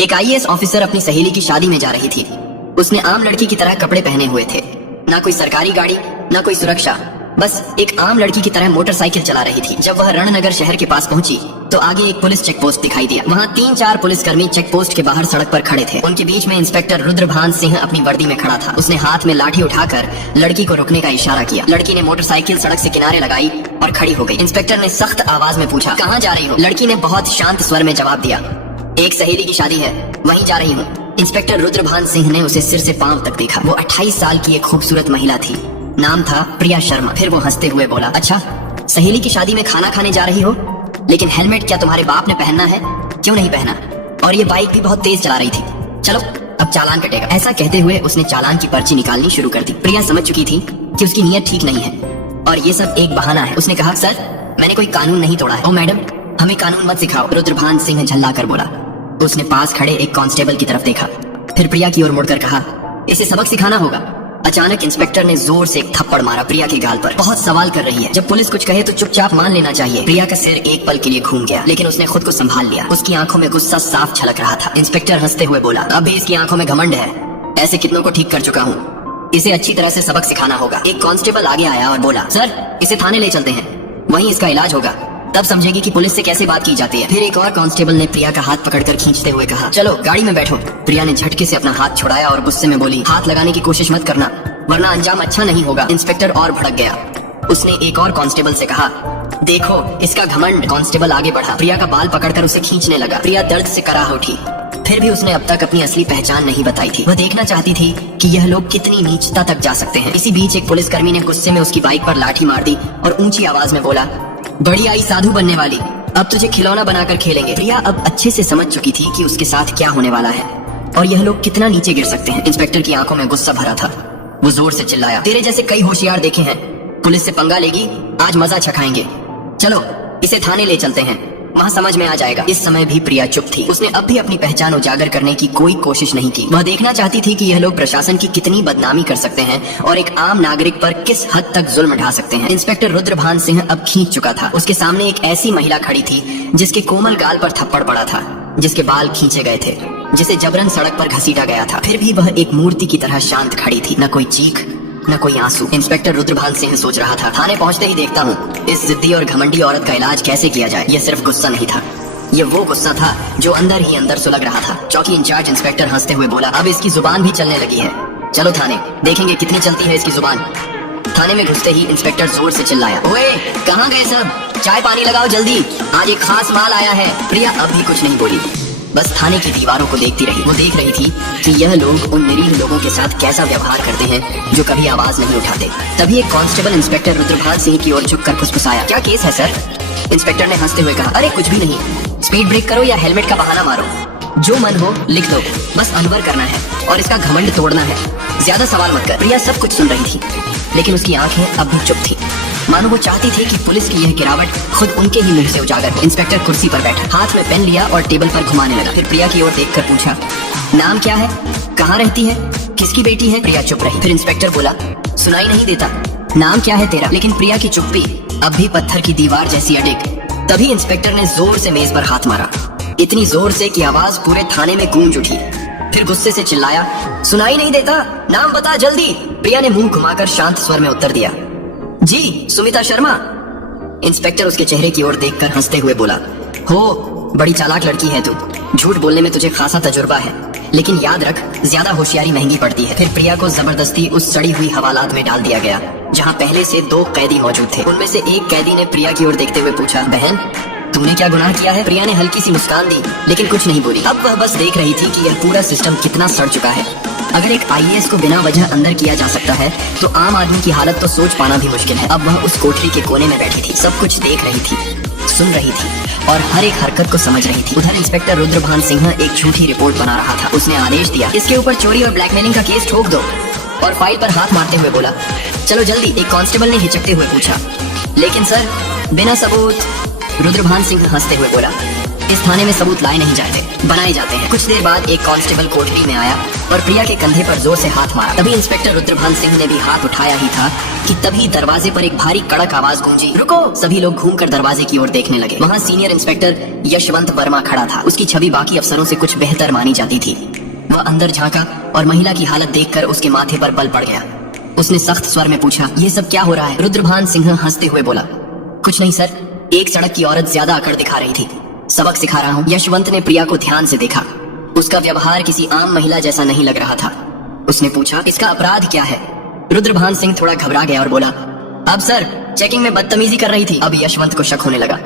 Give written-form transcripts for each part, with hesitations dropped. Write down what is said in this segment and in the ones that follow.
एक IAS officer अपनी सहेली की शादी में जा रही थी। उसने आम लड़की की तरह कपड़े पहने हुए थे, ना कोई सरकारी गाड़ी ना कोई सुरक्षा, बस एक आम लड़की की तरह मोटरसाइकिल चला रही थी। जब वह रणनगर शहर के पास पहुंची तो आगे एक पुलिस चेक पोस्ट दिखाई दिया। वहाँ 3-4 पुलिसकर्मी चेक पोस्ट के बाहर सड़क पर खड़े थे। उनके बीच में इंस्पेक्टर रुद्रभान सिंह अपनी वर्दी में खड़ा था। उसने हाथ में लाठी उठाकर लड़की को रुकने का इशारा किया। लड़की ने मोटरसाइकिल सड़क से किनारे लगाई और खड़ी हो गई। इंस्पेक्टर ने सख्त आवाज में पूछा, कहाँ जा रही हो? लड़की ने बहुत शांत स्वर में जवाब दिया, एक सहेली की शादी है, वहीं जा रही हूँ। इंस्पेक्टर रुद्रभान सिंह ने उसे सिर से पांव तक देखा। वो 28 साल की एक खूबसूरत महिला थी। नाम था प्रिया शर्मा। फिर वो हंसते हुए बोला, अच्छा सहेली की शादी में खाना खाने जा रही हो, लेकिन हेलमेट क्या तुम्हारे बाप ने पहनना है? क्यों नहीं पहना? और ये बाइक भी बहुत तेज चला रही थी। चलो अब चालान कटेगा। ऐसा कहते हुए उसने चालान की पर्ची निकालनी शुरू कर दी। प्रिया समझ चुकी थी कि उसकी नीयत ठीक नहीं है और ये सब एक बहाना है। उसने कहा, सर मैंने कोई कानून नहीं तोड़ा है। ओ मैडम, हमें कानून मत सिखाओ। रुद्रभान सिंह झल्ला कर बोला। उसने पास खड़े एक कांस्टेबल की तरफ देखा, फिर प्रिया की ओर मुड़कर कहा, इसे सबक सिखाना होगा। अचानक इंस्पेक्टर ने जोर से एक थप्पड़ मारा प्रिया के गाल पर। बहुत सवाल कर रही है, जब पुलिस कुछ कहे तो चुपचाप मान लेना चाहिए। प्रिया का सिर एक पल के लिए घूम गया, लेकिन उसने खुद को संभाल लिया। उसकी आंखों में गुस्सा साफ छलक रहा था। इंस्पेक्टर हंसते हुए बोला, अब भी इसकी आंखों में घमंड है, ऐसे कितनों को ठीक कर चुका हूँ, इसे अच्छी तरह से सबक सिखाना होगा। एक कांस्टेबल आगे आया और बोला, सर इसे थाने ले चलते हैं, वहीं इसका इलाज होगा, तब समझेगी कि पुलिस से कैसे बात की जाती है। फिर एक और कांस्टेबल ने प्रिया का हाथ पकड़कर खींचते हुए कहा, चलो गाड़ी में बैठो। प्रिया ने झटके से अपना हाथ छुड़ाया और गुस्से में बोली, हाथ लगाने की कोशिश मत करना, वरना अंजाम अच्छा नहीं होगा। इंस्पेक्टर और भड़क गया। उसने एक और कांस्टेबल से कहा, देखो इसका घमंड। कांस्टेबल आगे बढ़ा, प्रिया का बाल पकड़कर उसे खींचने लगा। प्रिया दर्द से कराह उठी। फिर भी उसने अब तक अपनी असली पहचान नहीं बताई थी। वह देखना चाहती थी कि यह लोग कितनी नीचता तक जा सकते हैं। इसी बीच एक पुलिसकर्मी ने गुस्से में उसकी बाइक पर लाठी मार दी और ऊंची आवाज में बोला, बड़ी आई साधु बनने वाली, अब तुझे खिलौना बनाकर खेलेंगे। प्रिया अब अच्छे से समझ चुकी थी कि उसके साथ क्या होने वाला है और यह लोग कितना नीचे गिर सकते हैं। इंस्पेक्टर की आंखों में गुस्सा भरा था। वो जोर से चिल्लाया, तेरे जैसे कई होशियार देखे हैं, पुलिस से पंगा लेगी, आज मजा चखाएंगे। चलो इसे थाने ले चलते हैं, वहाँ समझ में आ जाएगा। इस समय भी प्रिया चुप थी। उसने अब भी अपनी पहचान उजागर करने की कोई कोशिश नहीं की। वह देखना चाहती थी कि यह लोग प्रशासन की कितनी बदनामी कर सकते हैं और एक आम नागरिक पर किस हद तक जुल्म ढा सकते हैं। इंस्पेक्टर रुद्रभान सिंह अब खींच चुका था। उसके सामने एक ऐसी महिला खड़ी थी जिसके कोमल गाल पर थप्पड़ पड़ा था, जिसके बाल खींचे गए थे, जिसे जबरन सड़क पर घसीटा गया था। फिर भी वह एक मूर्ति की तरह शांत खड़ी थी, न कोई चीख न कोई आंसू। इंस्पेक्टर रुद्रभान सिंह सोच रहा था, थाने पहुंचते ही देखता हूँ इस जिद्दी और घमंडी औरत का इलाज कैसे किया जाए। यह सिर्फ गुस्सा नहीं था, यह वो गुस्सा था जो अंदर ही अंदर सुलग रहा था। चौकी इंचार्ज इंस्पेक्टर हंसते हुए बोला, अब इसकी जुबान भी चलने लगी है, चलो थाने देखेंगे कितनी चलती है इसकी जुबान। थाने में घुसते ही इंस्पेक्टर जोर से चिल्लाया, ओए कहाँ गए सब, चाय पानी लगाओ जल्दी, आज एक खास माल आया है। प्रिया अब भी कुछ नहीं बोली, बस थाने की दीवारों को देखती रही। वो देख रही थी कि यह लोग उन निरीह लोगों के साथ कैसा व्यवहार करते हैं जो कभी आवाज नहीं उठाते। तभी एक कांस्टेबल इंस्पेक्टर रुद्रभान सिंह की ओर झुककर फुसफुसाया, क्या केस है सर? इंस्पेक्टर ने हंसते हुए कहा, अरे कुछ भी नहीं, स्पीड ब्रेक करो या हेलमेट का बहाना मारो, जो मन हो लिख दो, बस अनवर करना है और इसका घमंड तोड़ना है, ज्यादा सवाल मत कर। प्रिया सब कुछ सुन रही थी, लेकिन उसकी आंखें अब भी चुप थी, मानो वो चाहती थी कि पुलिस की यह गिरावट खुद उनके ही मुंह से उजागर हो। इंस्पेक्टर कुर्सी पर बैठा, हाथ में पेन लिया और टेबल पर घुमाने लगा। फिर प्रिया की ओर देखकर पूछा, नाम क्या है, कहाँ रहती है, किसकी बेटी है? प्रिया चुप रही। फिर इंस्पेक्टर बोला, सुनाई नहीं देता, नाम क्या है तेरा? लेकिन प्रिया की चुप्पी अब भी पत्थर की दीवार जैसी अडिग। तभी इंस्पेक्टर ने जोर से मेज पर हाथ मारा, इतनी जोर से कि आवाज पूरे थाने में गूंज उठी। फिर गुस्से से चिल्लाया, सुनाई नहीं देता, नाम बता जल्दी। प्रिया ने मुंह घुमाकर शांत स्वर में उत्तर दिया, जी सुमिता शर्मा। इंस्पेक्टर उसके चेहरे की ओर देखकर हंसते हुए बोला, हो बड़ी चालाक लड़की है तू, झूठ बोलने में तुझे खासा तजुर्बा है, लेकिन याद रख ज्यादा होशियारी महंगी पड़ती है। फिर प्रिया को जबरदस्ती उस सड़ी हुई हवालात में डाल दिया गया जहाँ पहले से 2 कैदी मौजूद थे। उनमें से एक कैदी ने प्रिया की ओर देखते हुए पूछा, बहन तूने क्या गुनाह किया है? प्रिया ने हल्की सी मुस्कान दी, लेकिन कुछ नहीं बोली। अब वह बस देख रही थी कि यह पूरा सिस्टम कितना सड़ चुका है। अगर एक आईएएस को बिना वजह अंदर किया जा सकता है तो आम आदमी की हालत तो सोच पाना भी मुश्किल है। अब वह उस कोठरी के कोने में बैठी थी, सब कुछ देख रही थी, सुन रही थी और हर एक हरकत को समझ रही थी। उधर इंस्पेक्टर रुद्रभान सिंह एक झूठी रिपोर्ट बना रहा था। उसने आदेश दिया, इसके ऊपर चोरी और ब्लैकमेलिंग का केस ठोक दो, और फाइल पर हाथ मारते हुए बोला, चलो जल्दी। एक कांस्टेबल ने हिचकते हुए पूछा, लेकिन सर बिना सबूत? रुद्रभान सिंह हंसते हुए बोला, इस थाने में सबूत लाए नहीं जाते, बनाए जाते हैं। कुछ देर बाद एक कांस्टेबल कोठरी में आया और प्रिया के कंधे पर जोर से हाथ मारा। तभी इंस्पेक्टर रुद्रभान सिंह ने भी हाथ उठाया ही था कि तभी दरवाजे पर एक भारी कड़क आवाज गूंजी, रुको। सभी लोग घूमकर दरवाजे की ओर देखने लगे। वहाँ सीनियर इंस्पेक्टर यशवंत वर्मा खड़ा था। उसकी छवि बाकी अफसरों से कुछ बेहतर मानी जाती थी। वह अंदर झांका और महिला की हालत देखकर उसके माथे पर बल पड़ गया। उसने सख्त स्वर में पूछा, ये सब क्या हो रहा है? रुद्रभान सिंह हंसते हुए बोला, कुछ नहीं सर, एक सड़क की औरत ज्यादा अकड़ दिखा रही थी, सबक सिखा रहा हूँ। यशवंत ने प्रिया को ध्यान से देखा। उसका व्यवहार किसी आम महिला जैसा नहीं लग रहा था। उसने पूछा, इसका अपराध क्या है? रुद्रभान सिंह थोड़ा घबरा गया और बोला, अब सर चेकिंग में बदतमीजी कर रही थी। अब यशवंत को शक होने लगा।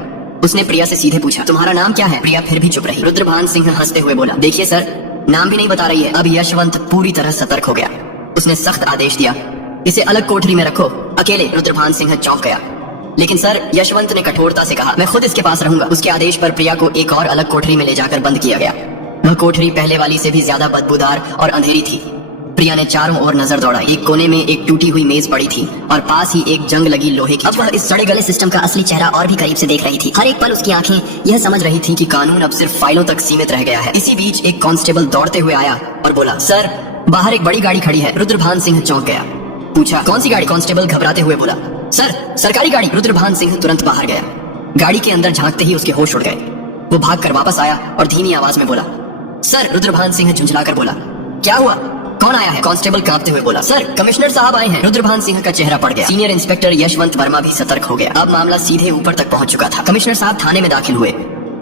उसने प्रिया से सीधे पूछा, तुम्हारा नाम क्या है? प्रिया फिर भी चुप रही। रुद्रभान सिंह हंसते हुए बोला, देखिए सर, नाम भी नहीं बता रही है। अब यशवंत पूरी तरह सतर्क हो गया। उसने सख्त आदेश दिया, इसे अलग कोठरी में रखो, अकेले। रुद्रभान सिंह चौंक गया। लेकिन सर, यशवंत ने कठोरता से कहा, मैं खुद इसके पास रहूंगा। उसके आदेश पर प्रिया को एक और अलग कोठरी में ले जाकर बंद किया गया। वह कोठरी पहले वाली से भी ज्यादा बदबूदार और अंधेरी थी। प्रिया ने चारों ओर नजर दौड़ाई। एक कोने में एक टूटी हुई मेज पड़ी थी और पास ही एक जंग लगी लोहे की। अब वह इस सड़े गले सिस्टम का असली चेहरा और भी करीब से देख रही थी। हर एक पल उसकी आंखें यह समझ रही थी कि कानून अब सिर्फ फाइलों तक सीमित रह गया है। इसी बीच एक कांस्टेबल दौड़ते हुए आया और बोला, सर बाहर एक बड़ी गाड़ी खड़ी है। रुद्रभान सिंह चौंक गया। पूछा, कौन सी गाड़ी? कांस्टेबल घबराते हुए बोला, सर सरकारी गाड़ी। रुद्रभान सिंह तुरंत बाहर गया। गाड़ी के अंदर झांकते ही उसके होश उड़ गए। वो भागकर वापस आया और धीमी आवाज में बोला, सर। रुद्रभान सिंह झुंझलाकर बोला, क्या हुआ? कौन आया है? कांस्टेबल कांपते हुए बोला, सर कमिश्नर साहब आए हैं। रुद्रभान सिंह का चेहरा पड़ गया। सीनियर इंस्पेक्टर यशवंत वर्मा भी सतर्क हो गया। अब मामला सीधे ऊपर तक पहुंच चुका था। कमिश्नर साहब थाने में दाखिल हुए।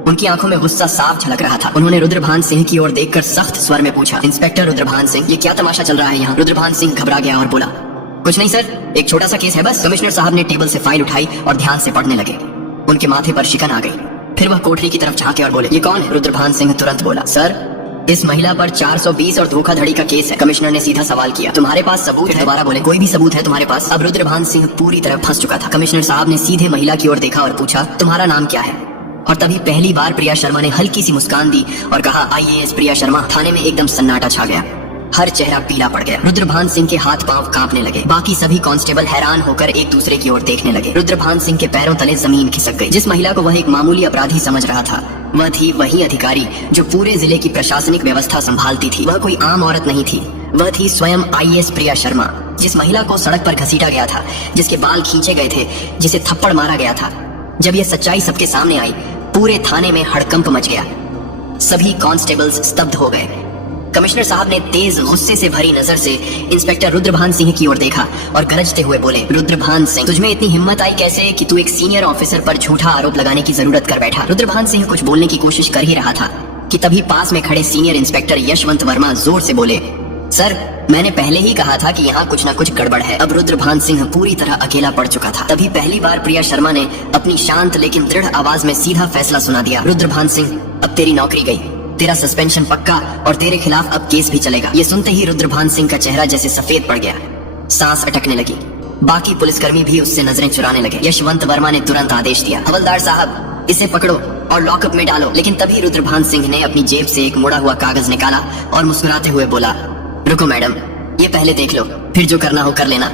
उनकी आंखों में गुस्सा साफ झलक रहा था। उन्होंने रुद्रभान सिंह की ओर देखकर सख्त स्वर में पूछा, इंस्पेक्टर रुद्रभान सिंह, ये क्या तमाशा चल रहा है यहाँ? रुद्रभान सिंह घबरा गया और बोला, कुछ नहीं सर, एक छोटा सा केस है बस। कमिश्नर साहब ने टेबल से फाइल उठाई और ध्यान से पढ़ने लगे। उनके माथे पर शिकन आ गई। फिर वह कोठरी की तरफ झांके और बोले, ये कौन है? रुद्रभान सिंह तुरंत बोला, सर इस महिला पर 420 और धोखाधड़ी का केस है। कमिश्नर ने सीधा सवाल किया, तुम्हारे पास सबूत है? दोबारा बोले, कोई भी सबूत है तुम्हारे पास? अब रुद्रभान सिंह पूरी तरह फंस चुका था। कमिश्नर साहब ने सीधे महिला की ओर देखा और पूछा, तुम्हारा नाम क्या है? और तभी पहली बार प्रिया शर्मा ने हल्की सी मुस्कान दी और कहा, IAS प्रिया शर्मा। थाने में एकदम सन्नाटा छा गया। हर चेहरा पीला पड़ गया। रुद्रभान सिंह के हाथ पांव कांपने लगे। बाकी सभी कांस्टेबल हैरान होकर एक दूसरे की ओर देखने लगे। रुद्रभान सिंह के पैरों तले जमीन खिसक गई। जिस महिला को वह एक मामूली अपराधी समझ रहा था, वह थी वही अधिकारी जो पूरे जिले की प्रशासनिक व्यवस्था संभालती थी। वह कोई आम औरत नहीं थी, वह थी स्वयं IAS प्रिया शर्मा। जिस महिला को सड़क पर घसीटा गया था, जिसके बाल खींचे गए थे, जिसे थप्पड़ मारा गया था। जब यह सच्चाई सबके सामने आई, पूरे थाने में हड़कंप मच गया। सभी कांस्टेबल्स स्तब्ध हो गए। कमिश्नर साहब ने तेज गुस्से से भरी नजर से इंस्पेक्टर रुद्रभान सिंह की ओर देखा और गरजते हुए बोले, रुद्रभान सिंह, तुझमें इतनी हिम्मत आई कैसे कि तू एक सीनियर ऑफिसर पर झूठा आरोप लगाने की जरूरत कर बैठा? रुद्रभान सिंह कुछ बोलने की कोशिश कर ही रहा था कि तभी पास में खड़े सीनियर इंस्पेक्टर यशवंत वर्मा जोर से बोले, सर मैंने पहले ही कहा था कि यहाँ कुछ न कुछ गड़बड़ है। अब रुद्रभान सिंह पूरी तरह अकेला पड़ चुका था। तभी पहली बार प्रिया शर्मा ने अपनी शांत लेकिन दृढ़ आवाज में सीधा फैसला सुना दिया, रुद्रभान सिंह, अब तेरी नौकरी गई, तेरा सस्पेंशन पक्का और तेरे खिलाफ अब केस भी चलेगा। ये सुनते ही रुद्रभान सिंह का चेहरा जैसे सफेद पड़ गया। सांस अटकने लगी। बाकी पुलिसकर्मी भी उससे नजरें चुराने लगे। यशवंत वर्मा ने तुरंत आदेश दिया, हवलदार साहब इसे पकड़ो और लॉकअप में डालो। लेकिन तभी रुद्रभान सिंह ने अपनी जेब से एक मुड़ा हुआ कागज निकाला और मुस्कुराते हुए बोला, रुको मैडम, ये पहले देख लो, फिर जो करना हो कर लेना।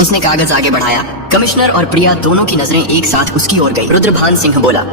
उसने कागज आगे बढ़ाया। कमिश्नर और प्रिया दोनों की नजरें एक साथ उसकी ओर गई। रुद्रभान सिंह बोला,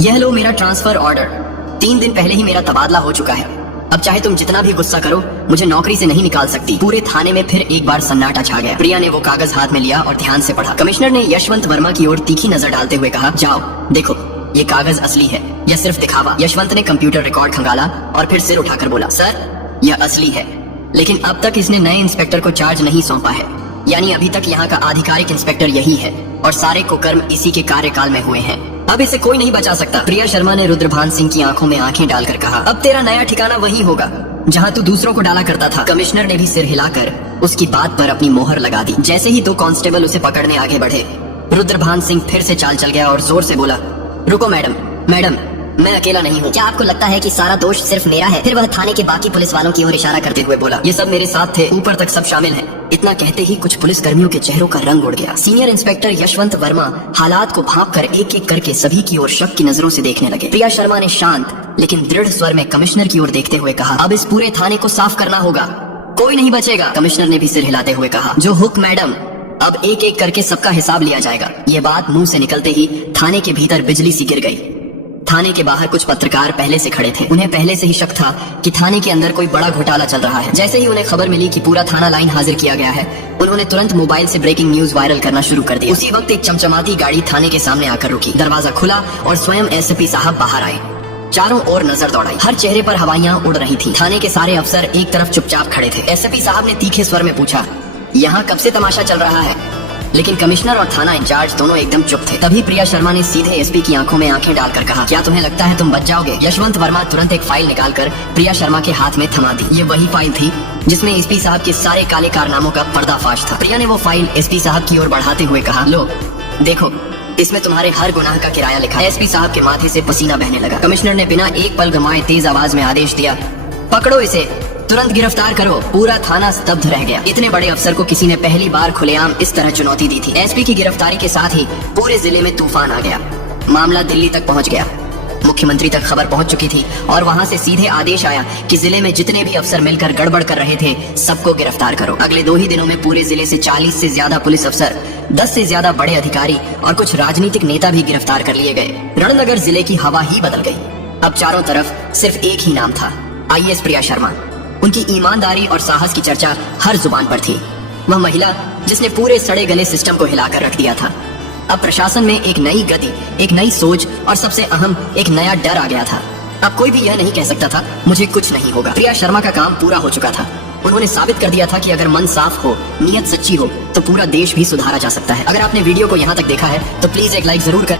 यह लो मेरा ट्रांसफर ऑर्डर। 3 दिन पहले ही मेरा तबादला हो चुका है। अब चाहे तुम जितना भी गुस्सा करो, मुझे नौकरी से नहीं निकाल सकती। पूरे थाने में फिर एक बार सन्नाटा छा गया। प्रिया ने वो कागज हाथ में लिया और ध्यान से पढ़ा। कमिश्नर ने यशवंत वर्मा की ओर तीखी नजर डालते हुए कहा, जाओ देखो ये कागज असली है या सिर्फ दिखावा? यशवंत ने कंप्यूटर रिकॉर्ड खंगाला और फिर सिर उठाकर बोला, सर यह असली है, लेकिन अब तक इसने नए इंस्पेक्टर को चार्ज नहीं सौंपा है। यानी अभी तक यहाँ का आधिकारिक इंस्पेक्टर यही है और सारे कुकर्म इसी के कार्यकाल में हुए हैं। अब इसे कोई नहीं बचा सकता। प्रिया शर्मा ने रुद्रभान सिंह की आंखों में आंखें डालकर कहा, अब तेरा नया ठिकाना वही होगा जहाँ तू दूसरों को डाला करता था। कमिश्नर ने भी सिर हिलाकर उसकी बात पर अपनी मोहर लगा दी। जैसे ही 2 कांस्टेबल उसे पकड़ने आगे बढ़े, रुद्रभान सिंह फिर से चाल चल गया और जोर से बोला, रुको मैडम, मैडम मैं अकेला नहीं हूँ। क्या आपको लगता है कि सारा दोष सिर्फ मेरा है? फिर वह थाने के बाकी पुलिस वालों की ओर इशारा करते हुए बोला, ये सब मेरे साथ थे, ऊपर तक सब शामिल हैं। इतना कहते ही कुछ पुलिस कर्मियों के चेहरों का रंग उड़ गया। सीनियर इंस्पेक्टर यशवंत वर्मा हालात को भांपकर एक एक करके सभी की ओर शक की नजरों से देखने लगे। प्रिया शर्मा ने शांत लेकिन दृढ़ स्वर में कमिश्नर की ओर देखते हुए कहा, अब इस पूरे थाने को साफ करना होगा, कोई नहीं बचेगा। कमिश्नर ने भी सिर हिलाते हुए कहा, जो हुक्म मैडम, अब एक एक करके सबका हिसाब लिया जाएगा। ये बात मुंह से निकलते ही थाने के भीतर बिजली सी गिर गई। थाने के बाहर कुछ पत्रकार पहले से खड़े थे। उन्हें पहले से ही शक था कि थाने के अंदर कोई बड़ा घोटाला चल रहा है। जैसे ही उन्हें खबर मिली कि पूरा थाना लाइन हाजिर किया गया है, उन्होंने तुरंत मोबाइल से ब्रेकिंग न्यूज वायरल करना शुरू कर दिया। उसी वक्त एक चमचमाती गाड़ी थाने के सामने आकर रुकी। दरवाजा खुला और स्वयं एसपी साहब बाहर आए। चारों ओर नजर दौड़ाई। हर चेहरे पर हवाइयां उड़ रही थी। थाने के सारे अफसर एक तरफ चुपचाप खड़े थे। एसपी साहब ने तीखे स्वर में पूछा, यहाँ कब से तमाशा चल रहा है? लेकिन कमिश्नर और थाना इंचार्ज दोनों एकदम चुप थे। तभी प्रिया शर्मा ने सीधे एसपी की आंखों में आंखें डालकर कहा, क्या तुम्हें लगता है तुम बच जाओगे? यशवंत वर्मा तुरंत एक फाइल निकालकर प्रिया शर्मा के हाथ में थमा दी। ये वही फाइल थी जिसमें एसपी साहब के सारे काले कारनामों का पर्दाफाश था। प्रिया ने वो फाइल एसपी साहब की ओर बढ़ाते हुए कहा, लो देखो, इसमें तुम्हारे हर गुनाह का किराया लिखा है। एसपी साहब के माथे से पसीना बहने लगा। कमिश्नर ने बिना एक पल गंवाए तेज आवाज में आदेश दिया, पकड़ो इसे, तुरंत गिरफ्तार करो। पूरा थाना स्तब्ध रह गया। इतने बड़े अफसर को किसी ने पहली बार खुलेआम इस तरह चुनौती दी थी। एसपी की गिरफ्तारी के साथ ही पूरे जिले में तूफान आ गया। मामला दिल्ली तक पहुंच गया। मुख्यमंत्री तक खबर पहुंच चुकी थी और वहां से सीधे आदेश आया कि जिले में जितने भी अफसर मिलकर गड़बड़ कर रहे थे सबको गिरफ्तार करो। अगले 2 ही दिनों में पूरे जिले से 40 से ज्यादा पुलिस अफसर, 10 से ज्यादा बड़े अधिकारी और कुछ राजनीतिक नेता भी गिरफ्तार कर लिए गए। रणनगर जिले की हवा ही बदल गई। अब चारों तरफ सिर्फ एक ही नाम था, आईएएस प्रिया शर्मा। उनकी ईमानदारी और साहस की चर्चा हर जुबान पर थी। वह महिला जिसने पूरे सड़े गले सिस्टम को हिलाकर रख दिया था। अब प्रशासन में एक नई गति, एक नई सोच और सबसे अहम एक नया डर आ गया था। अब कोई भी यह नहीं कह सकता था मुझे कुछ नहीं होगा। प्रिया शर्मा का काम पूरा हो चुका था। उन्होंने साबित कर दिया था कि अगर मन साफ हो, नियत सच्ची हो, तो पूरा देश भी सुधारा जा सकता है। अगर आपने वीडियो को यहाँ तक देखा है तो प्लीज एक लाइक जरूर कर